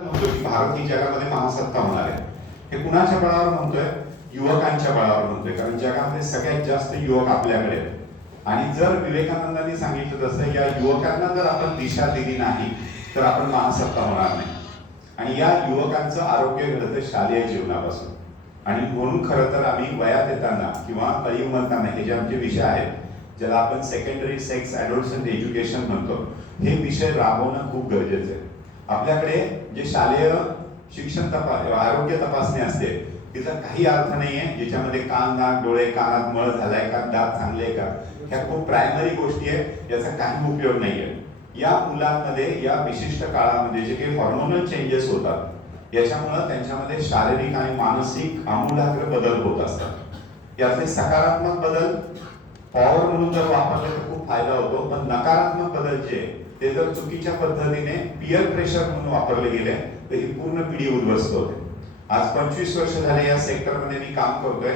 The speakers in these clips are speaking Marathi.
म्हणतो की भारत ही जगामध्ये महासत्ता होणार आहे. हे कुणाच्या बळावर म्हणतोय? युवकांच्या बळावर म्हणतोय. कारण जगामध्ये सगळ्यात जास्त युवक आपल्याकडे आहेत. आणि जर विवेकानंदांनी सांगितलं तसं या युवकांना जर आपण दिशा दिली नाही तर आपण महासत्ता होणार नाही. आणि या युवकांचं आरोग्य घडतं शालेय जीवनापासून. आणि म्हणून खरं तर आम्ही वयात येताना किंवा कलियुगांना हे जे आमचे विषय आहेत, ज्याला आपण सेकंडरी सेक्स ॲडोलसंट एज्युकेशन म्हणतो, हे विषय राबवणं खूप गरजेचं आहे. आपल्याकडे जे शालेय शिक्षण आरोग्य तपासणी असते तिचा काही अर्थ नाहीये ज्याच्यामध्ये कान, नाक, डोळे, कानात मळ झालाय का, दात चांगले का, ह्या खूप प्रायमरी गोष्टी आहेत, याचा काही उपयोग नाहीये. या मुलांमध्ये या विशिष्ट काळामध्ये जे काही हॉर्मोनल चेंजेस होतात याच्यामुळे त्यांच्यामध्ये शारीरिक आणि मानसिक आमूलाग्र बदल होत असतात. यातले सकारात्मक बदल पॉवर म्हणून जर वापरले तर खूप फायदा होतो, पण नकारात्मक बदल जे ते जर चुकीच्या पद्धतीने पियर प्रेशर म्हणून वापरले गेले तर ही पूर्ण पिढी उद्ध्वस्त होते. आज 25 वर्ष झाले या सेक्टरमध्ये मी काम करतोय.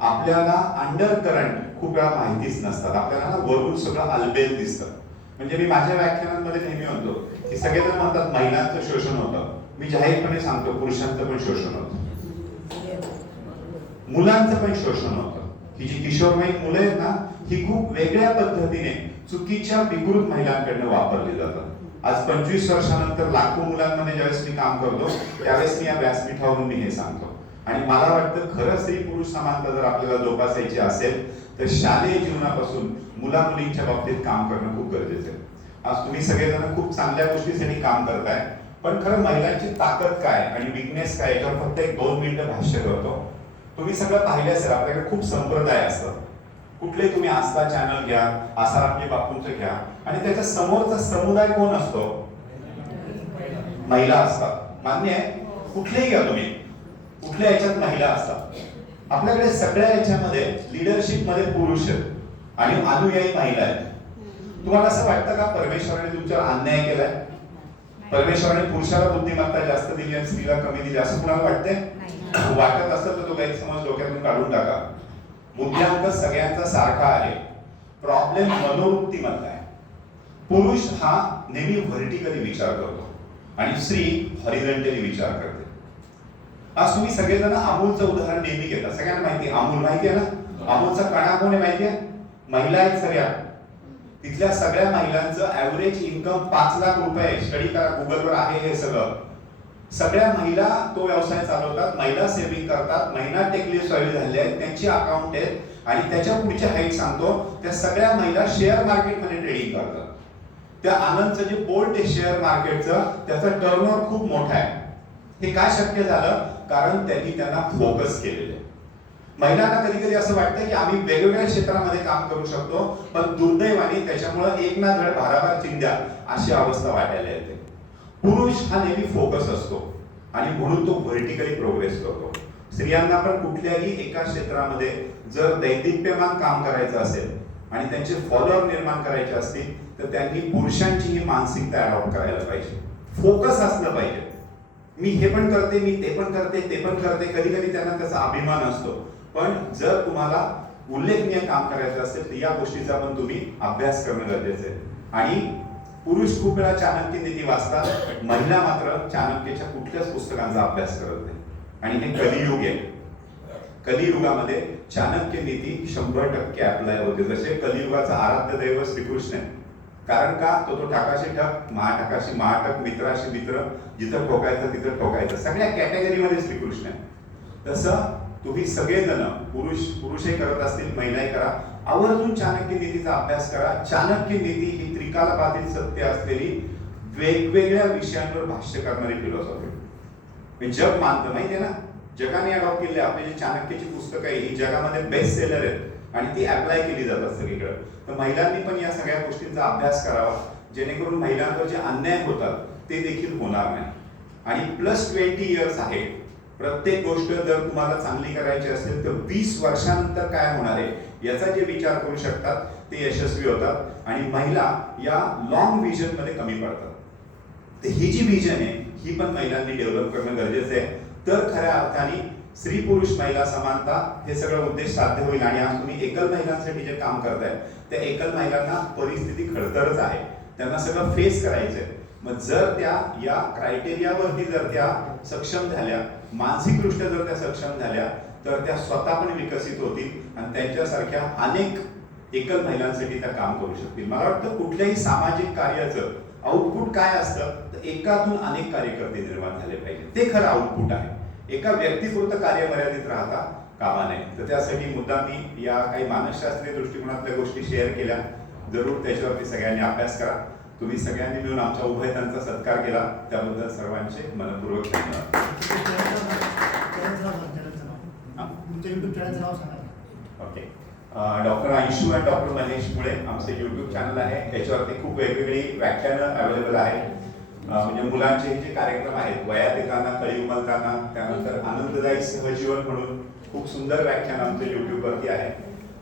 आपल्याला अंडर करंट खूप वेळा माहितीच नसतात. आपल्याला ना वरून सगळं अलबेल दिसतं. म्हणजे मी माझ्या व्याख्यानांमध्ये नेहमी म्हणतो की सगळेजण म्हणतात महिलांचं शोषण होतं. मी जाहीरपणे सांगतो पुरुषांचं पण शोषण होतं, मुलांचं पण शोषण होतं. ही जी किशोरवयीन मुलं आहेत ना, ही खूप वेगळ्या पद्धतीने चुकीच्या विकृत महिलांकडनं वापरली जातात. आज 25 वर्षानंतर लाखो मुलांमध्ये ज्यावेळेस मी काम करतो त्यावेळेस मी या व्यासपीठावरून मी हे सांगतो. आणि मला वाटतं खरं स्त्री पुरुष समानता जर आपल्याला जोपासायची असेल तर शालेय जीवनापासून मुला मुलींच्या बाबतीत काम करणं खूप गरजेचं आहे. आज तुम्ही सगळेजण खूप चांगल्या गोष्टीसाठी काम करताय, पण खरं महिलांची ताकद काय आणि विकनेस काय याच्यावर फक्त 1-2 मिनिटं भाष्य करतो. तुम्ही सगळं पाहिलं असेल आपल्याकडे खूप संप्रदाय असतात. कुठले तुम्ही आस्था चॅनल घ्या, आसारामजी बापूंचं घ्या, आणि त्याच्या समोरचा समुदाय कोण असतो? महिला असतात. मान्य आहे? कुठलेही घ्या तुम्ही, कुठल्या याच्यात महिला असतात. आपल्याकडे सगळ्या याच्यामध्ये लिडरशिप मध्ये पुरुष आहेत आणि अनुयायी महिला आहेत. तुम्हाला असं वाटतं का परमेश्वराने तुमच्यावर अन्याय केलाय? परमेश्वराने पुरुषाला बुद्धिमत्ता जास्त दिली आणि स्त्रीला कमी दिली असं कुणाला वाटतंय? वाटत असेल तर तो गैरसमज डोक्यातून काढून टाका. मुद्यांक सगळ्यांचा सारखा आहे. प्रॉब्लेम मनोवृत्तीमधला आहे. पुरुष हा नेहमी व्हर्टिकली विचार करतो आणि स्त्री हॉरिझॉन्टली विचार करते. आज तुम्ही सगळेजण अमूलचं उदाहरण नेहमी घेता. सगळ्यांना माहिती आहे अमूल, माहिती आहे ना? अमूलचा कणा कोण आहे माहिती आहे? महिला आहेत सगळ्या. तिथल्या सगळ्या महिलांचं ऍव्हरेज इन्कम 5 लाख रुपये. स्टडी करा, गुगलवर आहे हे सगळं. सगळ्या महिला तो व्यवसाय चालवतात, महिला सेव्हिंग करतात, महिला टेकली सॉइल झाले आहेत, त्यांची अकाउंट आहेत. आणि त्याच्या पुढचे हाईट सांगतो, त्या सगळ्या महिला शेअर मार्केटमध्ये ट्रेडिंग करतात. त्या आनंदचं जे बोल्ट आहे शेअर मार्केटचं, त्याचा टर्नओव्हर खूप मोठा आहे. हे काय शक्य झालं? कारण त्यांना फोकस केलेलं आहे. महिलांना कधी कधी असं वाटतं की आम्ही वेगवेगळ्या क्षेत्रामध्ये काम करू शकतो, पण दुर्दैवाने त्याच्यामुळे एक ना धड भाराभार चिंध्या अशी अवस्था वाटायला येते. पुरुष हा नेहमी फोकस असतो आणि म्हणून तो व्हर्टिकली प्रोग्रेस करतो. स्त्रियांना पण कुठल्याही एका क्षेत्रामध्ये जर दैदिप्यमान काम करायचं असेल आणि त्यांचे फॉलोअर निर्माण करायचे असतील तर त्यांनी पुरुषांची ही मानसिकता अडॉप्ट करायला पाहिजे. फोकस असलं पाहिजे. मी हे पण करते, मी ते पण करते, ते पण करते. कधी कधी त्यांना त्याचा अभिमान असतो. पण जर तुम्हाला उल्लेखनीय काम करायचं असेल तर या गोष्टीचा पण तुम्ही अभ्यास करणं गरजेचं आहे. आणि पुरुष खूप वेळा चाणक्य नीती वाचतात, महिला मात्र चाणक्याच्या कुठल्याच पुस्तकांचा अभ्यास करत नाही. आणि हे कलियुग आहे. कलियुगामध्ये चाणक्य नीती 100% अप्लाय होते. जसे कलियुगाचा आराध्य दैव श्रीकृष्ण आहे. कारण का? तो ठाकाशी ठक, महाठाकाशी महाठक, मित्राशी मित्र, जिथं ठोकायचं तिथं ठोकायचं. सगळ्या कॅटेगरीमध्ये श्रीकृष्ण आहे. तसं तुम्ही सगळेजण पुरुषही करत असतील, महिलाही करा, आवर्जून चाणक्य नीतीचा अभ्यास करा. चाणक्य नीती ही त्रिकालबाधित सत्य असलेली वेगवेगळ्या विषयांवर भाष्य करणारी फिलॉसॉफी. जग मानतं, माहितीये ना? जगाने अडॉप्ट केले. आपली जी चाणक्याची पुस्तकं आहे ही जगामध्ये बेस्ट सेलर आहेत आणि ती अप्लाय केली जातात सगळीकडे. तर महिलांनी पण या सगळ्या गोष्टींचा अभ्यास करावा, जेणेकरून महिलांवर जे अन्याय होतात ते देखील होणार नाही. आणि +20 इयर्स आहे. प्रत्येक गोष्ट जर तुम्हाला चांगली करायची असेल तर 20 वर्षानंतर काय होणार आहे याचा जे विचार करू शकतात ते यशस्वी होतात. आणि महिला या लॉंग व्हिजन मध्ये कमी पडतात. तर ही जी व्हिजन आहे ही पण महिलांनी डेव्हलप करणं गरजेचं आहे. तर खऱ्या अर्थाने स्त्री पुरुष महिला समानता हे सगळं उद्देश साध्य होईल. आणि आज तुम्ही एकल महिलांसाठी जे काम करताय त्या एकल महिलांना परिस्थिती खडतरच आहे. त्यांना सगळं फेस करायचंय. मग जर त्या या क्रायटेरियावरती जर त्या सक्षम झाल्या, मानसिकदृष्ट्या जर त्या सक्षम झाल्या, तर त्या स्वतः पण विकसित होतील आणि त्यांच्यासारख्या अनेक एकल महिलांसाठी त्या काम करू शकतील. मला वाटतं कुठल्याही सामाजिक कार्याचं आउटपुट काय असतं, तर एकातून अनेक कार्यकर्ते निर्माण झाले पाहिजे. ते खरं आउटपुट आहे. एका व्यक्तीपुरतं कार्य मर्यादित राहता कामा नये. तर त्यासाठी मुद्दा मी या काही मानसशास्त्रीय दृष्टिकोनातल्या गोष्टी शेअर केल्या. जरूर त्याच्यावरती सगळ्यांनी अभ्यास करा. तुम्ही सगळ्यांनी मिळून आमच्या उभयतांचा सत्कार केला, त्याबद्दल सर्वांचे मनपूर्वक धन्यवाद. ओके. डॉक्टर अंशू आणि डॉक्टर महेश मुळे आमचं युट्यूब चॅनल आहे. त्याच्यावरती खूप वेगवेगळी व्याख्यानं अवेलेबल आहेत. म्हणजे मुलांचे जे कार्यक्रम आहेत, वयात येताना, कळी उमलताना, त्यानंतर आनंददायी सहजीवन म्हणून खूप सुंदर व्याख्यान आमचं युट्यूबवरती आहे.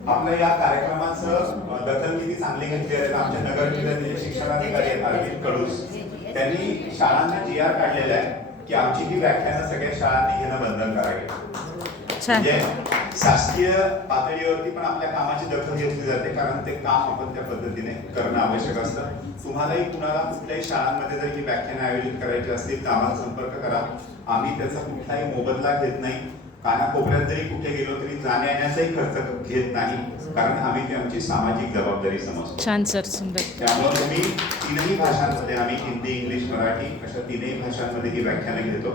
आपल्या या कार्यक्रमाचं दखल किती चांगली घेतली आहे. आमच्या नगर जिल्ह्यातील शिक्षणाधिकारी आहेत अरविंद कडूस, त्यांनी शाळांना GR काढलेला आहे की आमची ही व्याख्यानं सगळ्या शाळांनी घेणं बंधनकारक आहे. म्हणजे शासकीय पातळीवरती पण आपल्या कामाची दखल घेतली जाते, कारण ते काम आपण त्या पद्धतीने करणं आवश्यक असतं. तुम्हालाही कुणाला कुठल्याही शाळांमध्ये जर ही व्याख्यानं आयोजित करायची असतील तर आम्हाला संपर्क करा. आम्ही त्याचा कुठलाही मोबदला घेत नाही. कानाकोपऱ्यात जरी कुठे गेलो तरी जाण्या येण्याचाही खर्च घेत नाही, कारण आम्ही ती आमची सामाजिक जबाबदारी समजतो. छान सर, सुंदर. त्यामुळे तुम्ही तीनही भाषांमध्ये, आम्ही हिंदी, इंग्लिश, मराठी अशा तीनही भाषांमध्ये ही व्याख्यानं घेतो.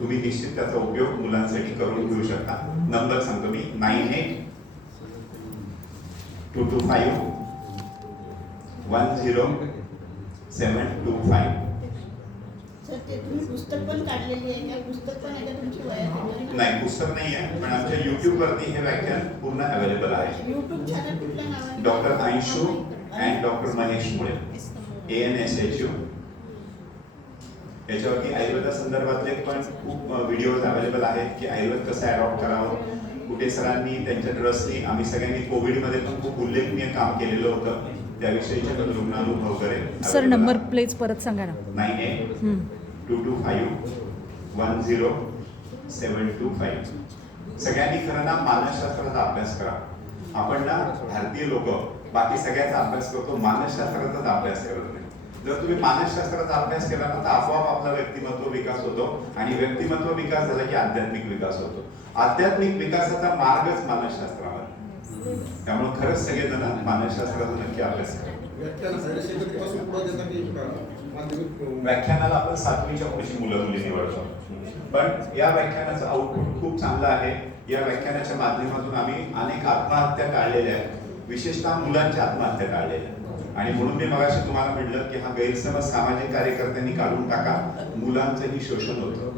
तुम्ही निश्चित त्याचा उपयोग मुलांसाठी करून घेऊ शकता. नंबर सांगतो मी, 9822510725. सर, ते तुम्ही पुस्तक पण काढलेली आहे का? पुस्तक पण आहे का तुमची वयात? नाही, पुस्तक नाही आहे, पण आमच्या YouTube वरती हे व्याख्यान पूर्ण अवेलेबल आहे. YouTube चॅनल कुठल्या नावाने? Doctor Anshu and doctor Mahesh मुळे, ANSHU. याच्यावरती आयुर्वेदा संदर्भातले पण खूप व्हिडिओज अवेलेबल आहेत की आयुर्वेद कसं अडॉप्ट करावं. कुठे सरांनी त्यांच्या ट्रस्टनी, आम्ही सगळ्यांनी कोविडमध्ये पण खूप उल्लेखनीय काम केलेलं होतं, त्याविषयीचे पण रुग्णानुभव वगैरे. सर, नंबर प्लीज परत सांगा ना. 9822510725. सगळ्यांनी खरं ना मानसशास्त्राचा अभ्यास करा. आपण ना भारतीय लोक बाकी सगळ्याचा अभ्यास करतो, मानसशास्त्राचाच अभ्यास करत नाही. जर तुम्ही मानसशास्त्राचा अभ्यास केला ना तर आपोआप आपला व्यक्तिमत्व विकास होतो, आणि व्यक्तिमत्व विकास झाला की आध्यात्मिक विकास होतो. आध्यात्मिक विकासाचा मार्गच मानसशास्त्रामध्ये. त्यामुळे खरंच सगळेजण मानसशास्त्राचा नक्की अभ्यास करा. व्याख्यानाला आपण 7वीच्या पुढची मुलं मुली निवडतो, पण या व्याख्यानाचं आउटपुट खूप चांगलं आहे. या व्याख्यानाच्या माध्यमातून आम्ही अनेक आत्महत्या टाळलेल्या आहेत, विशेषतः मुलांच्या आत्महत्या टाळलेल्या. आणि म्हणून मी मगाशी तुम्हाला म्हटलं की हा गैरसमज सामाजिक कार्यकर्त्यांनी काढून टाका, मुलांचंही शोषण होतं.